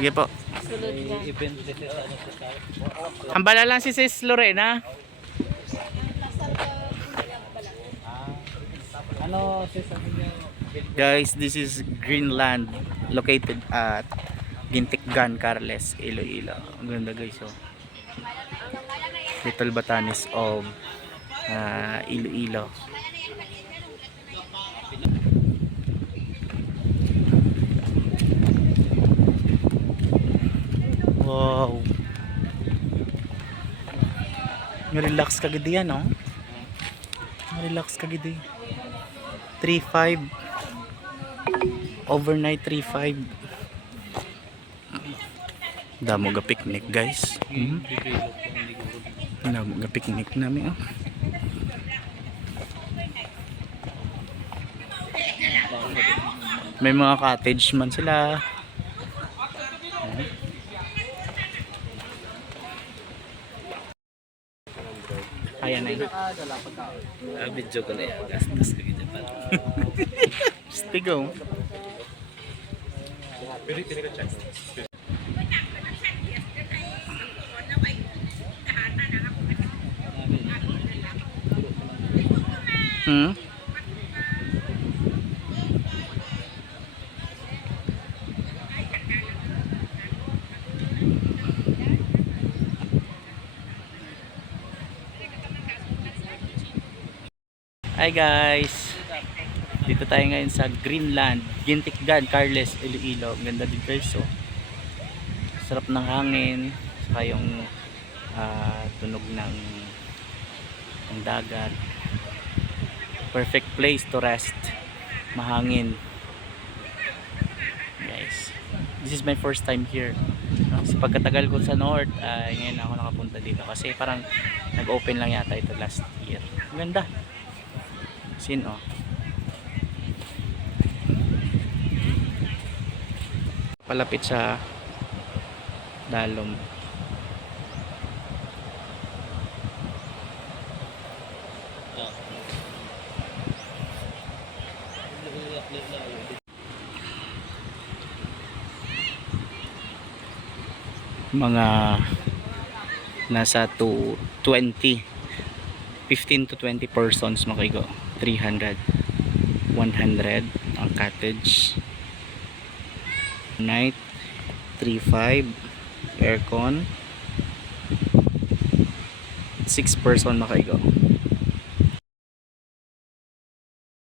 Sige po. Sulod na. Ang bala lang si Sis Lorena. Ano sis, sabi niyo? Guys, this is Greenland located at Gintikgan, Carles, Iloilo. Ang ganda guys, oh. Little Batanes of Iloilo. Wow. Relax ka gid yan, no? Relax ka gid. 3.5 overnight 3.5. Damo ga picnic, guys. Damo ga picnic namin, oh. May mga cottage man sila. Ayan na yun. Video ko na yan. Gastos ka ganyan pala. Stigo. Hmm? Hi guys, dito tayo ngayon sa Greenland, Gintikgan, Carles, Iloilo. Ang ganda din guys, oh. Sarap ng hangin, saka yung tunog ng dagat. Perfect place to rest, mahangin. Guys, this is my first time here. Sa pagkatagal ko sa North, ngayon ako nakapunta dito kasi parang nag-open lang yata ito last year. Ang ganda. Sino? Palapit sa dalom. Mga nasa 15 to 20 persons makigo. 300 100 ang cottage. Night 3.5 aircon. 6 person makaigo.